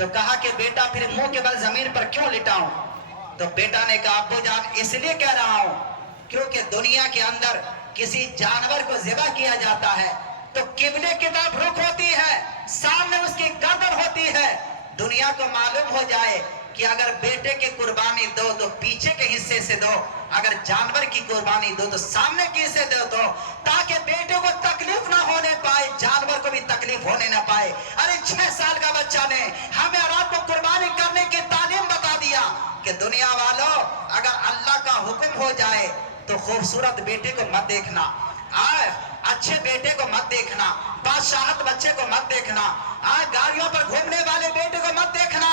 تو کہا کہ بیٹا پھر منہ کے بل زمین پر کیوں لٹاؤں؟ تو بیٹا نے کہا ابو جان اس لیے کہہ رہا ہوں کیونکہ دنیا کے اندر کسی جانور کو ذبح کیا جاتا ہے تو قبلے کی طرف رخ ہوتی ہے، سامنے اس کی گردن ہوتی ہے۔ دنیا کو معلوم ہو جائے کہ اگر بیٹے کی قربانی دو تو پیچھے کے حصے سے دو، اگر جانور کی قربانی دو تو سامنے کے حصے دو، تاکہ بیٹے کو تکلیف نہ ہونے پائے، جانور کو بھی تکلیف ہونے نہ پائے۔ ارے 6 سال کا بچہ نے ہمیں اور آپ کو قربانی کرنے کی تعلیم بتا دیا کہ دنیا والوں اگر اللہ کا حکم ہو جائے تو خوبصورت بیٹے کو مت دیکھنا، اچھے بیٹے کو مت دیکھنا، بادشاہت بچے کو مت دیکھنا، گاڑیوں پر گھومنے والے بیٹے کو مت دیکھنا،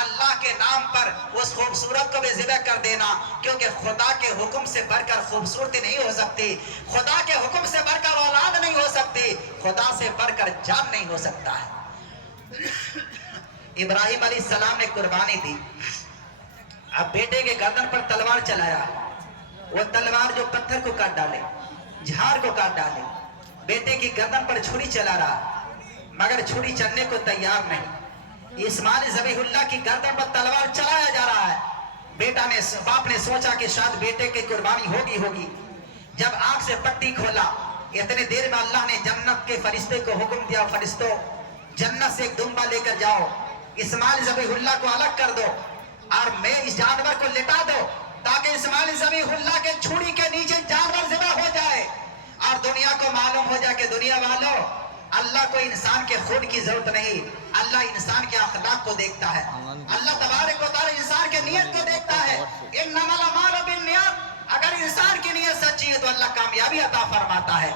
اللہ کے نام پر اس خوبصورت کو بھی ذبح کر دینا، کیونکہ خدا کے حکم سے بڑھ کر خوبصورتی نہیں ہو سکتی، خدا کے حکم سے بڑھ کر اولاد نہیں ہو سکتی، خدا سے بڑھ کر جان نہیں ہو سکتا ہے۔ ابراہیم علیہ السلام نے قربانی دی، اب بیٹے کے گردن پر تلوار چلایا، وہ تلوار جو پتھر کو کاٹ ڈالے، جھاڑ کو کاٹ ڈالے، بیٹے کی گردن پر چھری چلا رہا مگر چھری چلنے کو تیار نہیں۔ اسماعیل ذبیح اللہ کی گردن پر تلوار چلایا جا رہا ہے۔ باپ نے سوچا کہ شاید بیٹے کی قربانی ہوگی۔ جب آنکھ سے پٹی کھولا، اتنے دیر میں اللہ نے جنت کے فرشتے کو حکم دیا، فرشتوں جنت سے ایک دمبا لے کر جاؤ، اسماعیل ذبیح اللہ کو الگ کر دو اور میں اس جانور کو لٹا دو، تاکہ اسماعیل ذبیح اللہ کے چھری کے نیچے جانور ذبح ہو جائے اور دنیا کو معلوم ہو جائے کہ دنیا والوں اللہ کو انسان کے خون کی ضرورت نہیں، اللہ انسان کے اخلاق کو دیکھتا ہے، اللہ تبارک و تعالی انسان کے نیت کو دیکھتا ہے۔ انما الاعمال بالنیات، اگر انسان کی نیت سچی ہے تو اللہ کامیابی عطا فرماتا ہے۔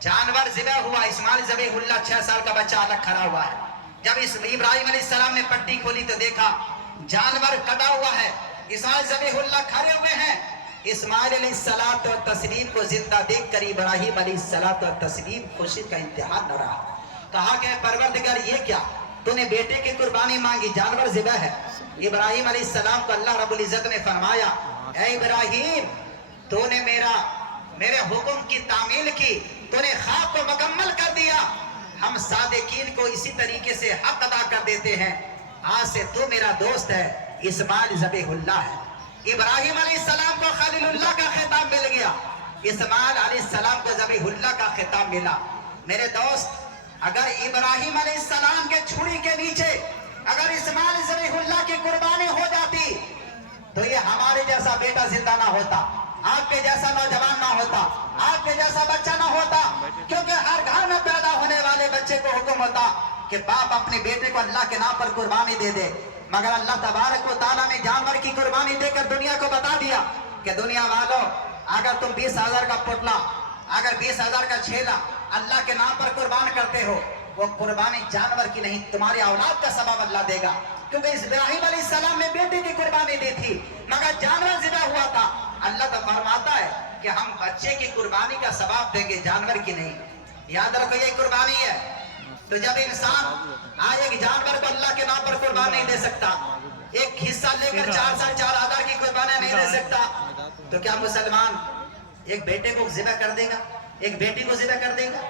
جانور ذبح ہوا، اسماعیل ذبیح اللہ 6 سال کا بچہ الگ کھڑا ہوا ہے۔ جب ابراہیم علیہ السلام نے پٹی کھولی تو دیکھا جانور کٹا ہوا ہے، اسماعیل ذبیح اللہ کھڑے ہوئے ہیں۔ اسماعیل علیہ السلام اور تسلیم کو زندہ دیکھ کر ابراہیم علیہ السلام اور تسلیم خوشی کا انتہا نہ رہا، کہا کہ پروردگار یہ کیا، تو نے بیٹے کی قربانی مانگی، جانور ذبح ہے۔ ابراہیم علیہ السلام کو اللہ رب العزت نے فرمایا اے ابراہیم تو نے میرے حکم کی تعمیل کی، تو نے خواب کو مکمل کر دیا، ہم صادقین کو اسی طریقے سے حق ادا کر دیتے ہیں، آج سے تو میرا دوست ہے، اسماعیل ذبیح اللہ ہے۔ ابراہیم علیہ السلام کو خلیل اللہ کا خطاب مل گیا، اسماعیل علیہ السلام کو ذبیح اللہ کا خطاب ملا۔ میرے دوست اگر ابراہیم علیہ السلام کے چھری کے نیچے اگر اسماعیل ذبیح اللہ کی قربانی ہو جاتی تو یہ ہمارے جیسا بیٹا زندہ نہ ہوتا، آپ کے جیسا نوجوان نہ ہوتا، آپ کے جیسا بچہ نہ ہوتا، کیونکہ ہر گھر میں پیدا ہونے والے بچے کو حکم ہوتا کہ باپ اپنے بیٹے کو اللہ کے نام پر قربانی دے دے، مگر اللہ تبارک و تعالیٰ نے جانور کی قربانی دے کر دنیا کو بتا دیا کہ دنیا والوں اگر تم 20,000 کا پتلا، اگر 20,000 کا چھیلا اللہ کے نام پر قربان کرتے ہو، وہ قربانی جانور کی نہیں تمہاری اولاد کا سبب اللہ دے گا، کیونکہ ابراہیم علیہ السلام نے بیٹے کی قربانی دی تھی مگر جانور ذبح ہوا تھا۔ اللہ تو فرماتا ہے کہ ہم بچے کی قربانی کا ثواب دیں گے، جانور کی نہیں۔ یاد رکھو یہ قربانی ہے، تو جب انسان ایک جانور کو اللہ کے نام پر قربان نہیں دے سکتا، ایک حصہ لے کر 4,000 کی قربانی نہیں دے سکتا، تو کیا مسلمان ایک بیٹے کو ذبح کر دے گا، ایک بیٹی کو ذبح کر دے گا؟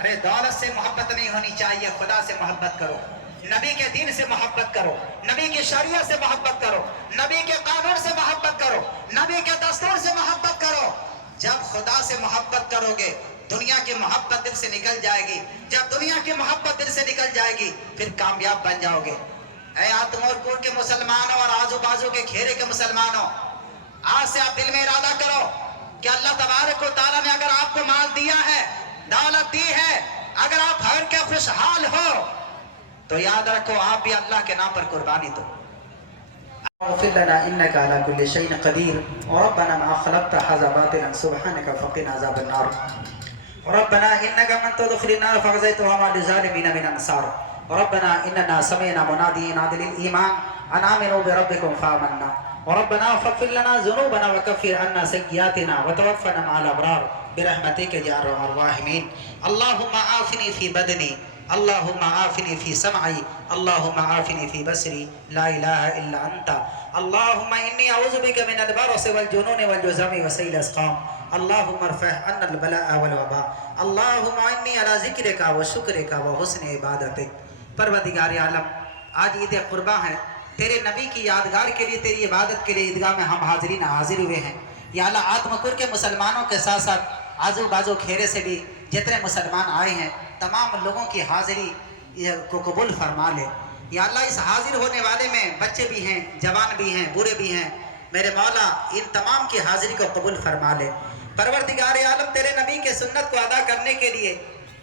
ارے دولت سے محبت نہیں ہونی چاہیے، خدا سے محبت کرو، نبی کے دین سے محبت کرو، نبی کی شریعت سے محبت کرو، نبی کے قانون سے محبت کرو، نبی کے دستور سے محبت کرو۔ جب خدا سے محبت کرو گے دنیا کی محبت دل سے نکل جائے گی، جب دنیا کی محبت دل سے نکل جائے گی پھر کامیاب بن جاؤ گے۔ اے آتمور پور کے مسلمانوں اور آزو بازو کے کھیرے کے مسلمانوں، آج سے آپ دل میں ارادہ کرو کہ اللہ تبارک و تعالیٰ نے اگر آپ کو مال دیا ہے، دولت دی ہے، اگر آپ ہر کے خوشحال ہو تو یاد رکھو آپ بھی اللہ کے نام پر قربانی دو۔ اغفر لنا انك على كل شيء قدير وربنا ما خلقت هذا باطلا سبحانك فقنا عذاب النار ربنا انك من تدخل النار فغزيتها وما للظالمين من انصار ربنا اننا سمعنا مناديا ينادي للايمان ان امنوا بربكم فآمنا ربنا فاغفر لنا ذنوبنا وكفر عنا سيئاتنا وتوفنا مع الابرار برحمتك يا ارحم الراحمين اللهم عافني في بدني اللهم عافني في سمعي اللهم عافني في بصري لا اله الا انت اللهم اني اعوذ بك من البرص والجنون والجذام وسيل الاسقام اللهم ارفع عنا البلاء والوباء اللهم اني على ذكرك وشكرك وحسن عبادتك۔ پروردگار عالم آج عید قرباں ہے، تیرے نبی کی یادگار کے لیے، تیری عبادت کے لیے عیدگاہ میں ہم حاضرین حاضر ہوئے ہیں۔ یا اللہ آدمکر کے مسلمانوں کے ساتھ ساتھ آزو بازو کھیرے سے بھی جتنے مسلمان آئے ہیں تمام لوگوں کی حاضری کو قبول فرما لے۔ یا اللہ اس حاضر ہونے والے میں بچے بھی ہیں، جوان بھی ہیں، بوڑھے بھی ہیں، میرے مولا ان تمام کی حاضری کو قبول فرما لے۔ پروردگار عالم تیرے نبی کے سنت کو ادا کرنے کے لیے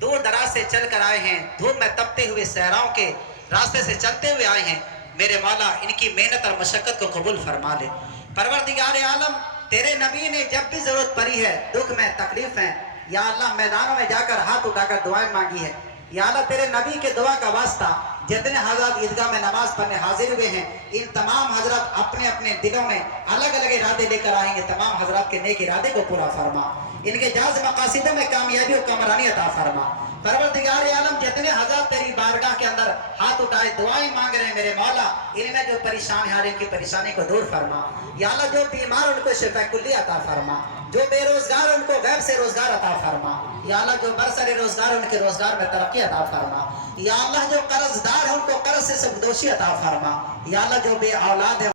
دور دراز سے چل کر آئے ہیں، دھوپ میں تپتے ہوئے صحراؤں کے راستے سے چلتے ہوئے آئے ہیں، میرے مولا ان کی محنت اور مشقت کو قبول فرما لے۔ پروردگار عالم تیرے نبی نے جب بھی ضرورت پڑی ہے، دکھ میں تکلیف ہے، یا اللہ میدانوں میں جا کر ہاتھ اٹھا کر دعائیں مانگی ہے، یا اللہ تیرے نبی کے دعا کا واسطہ جتنے حضرات عیدگاہ میں نماز پڑھنے حاضر ہوئے ہیں ان تمام حضرات اپنے اپنے دلوں میں الگ الگ ارادے لے کر آئیں گے، تمام حضرات کے نیک ارادے کو پورا فرما، ان کے جائز مقاصدوں میں کامیابی و کامرانی عطا فرما۔ پروردگار عالم جتنے حضرات تیری بارگاہ کے اندر ہاتھ اٹھائے دعائیں مانگ رہے ہیں میرے مولا ان میں جو پریشان ہیں ان کی پریشانی کو دور فرما، یا اللہ جو بیمار ان کو شفا کلی عطا فرما، جو بے روزگار ان کو غیب سے روزگار عطا فرما، یا اللہ جو برسر روزگار ان کے روزگار میں ترقی عطا فرما، یا اللہ جو قرض دار ہیں ان کو قرض سے سبکدوشی عطا فرما، یا اللہ جو بے اولاد ہے